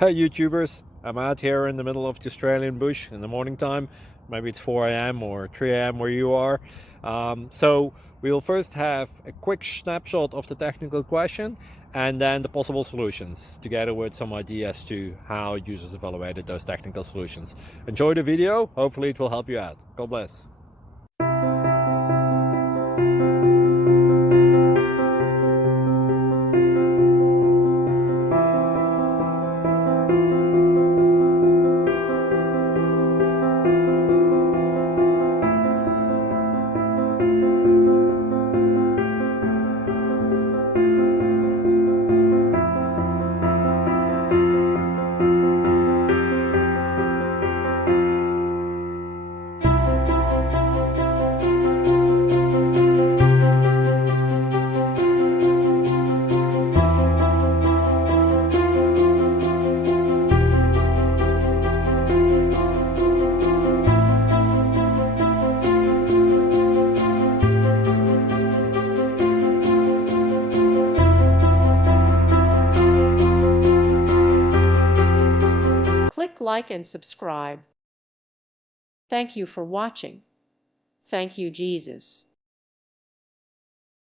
Hey YouTubers, I'm out here in the middle of the Australian bush in the morning time. Maybe it's 4 a.m. or 3 a.m. where you are. So we'll first have a quick snapshot of the technical question and then the possible solutions, together with some ideas to how users evaluated those technical solutions. Enjoy the video, hopefully it will help you out. God bless. Click like and subscribe. Thank you for watching. Thank you, Jesus.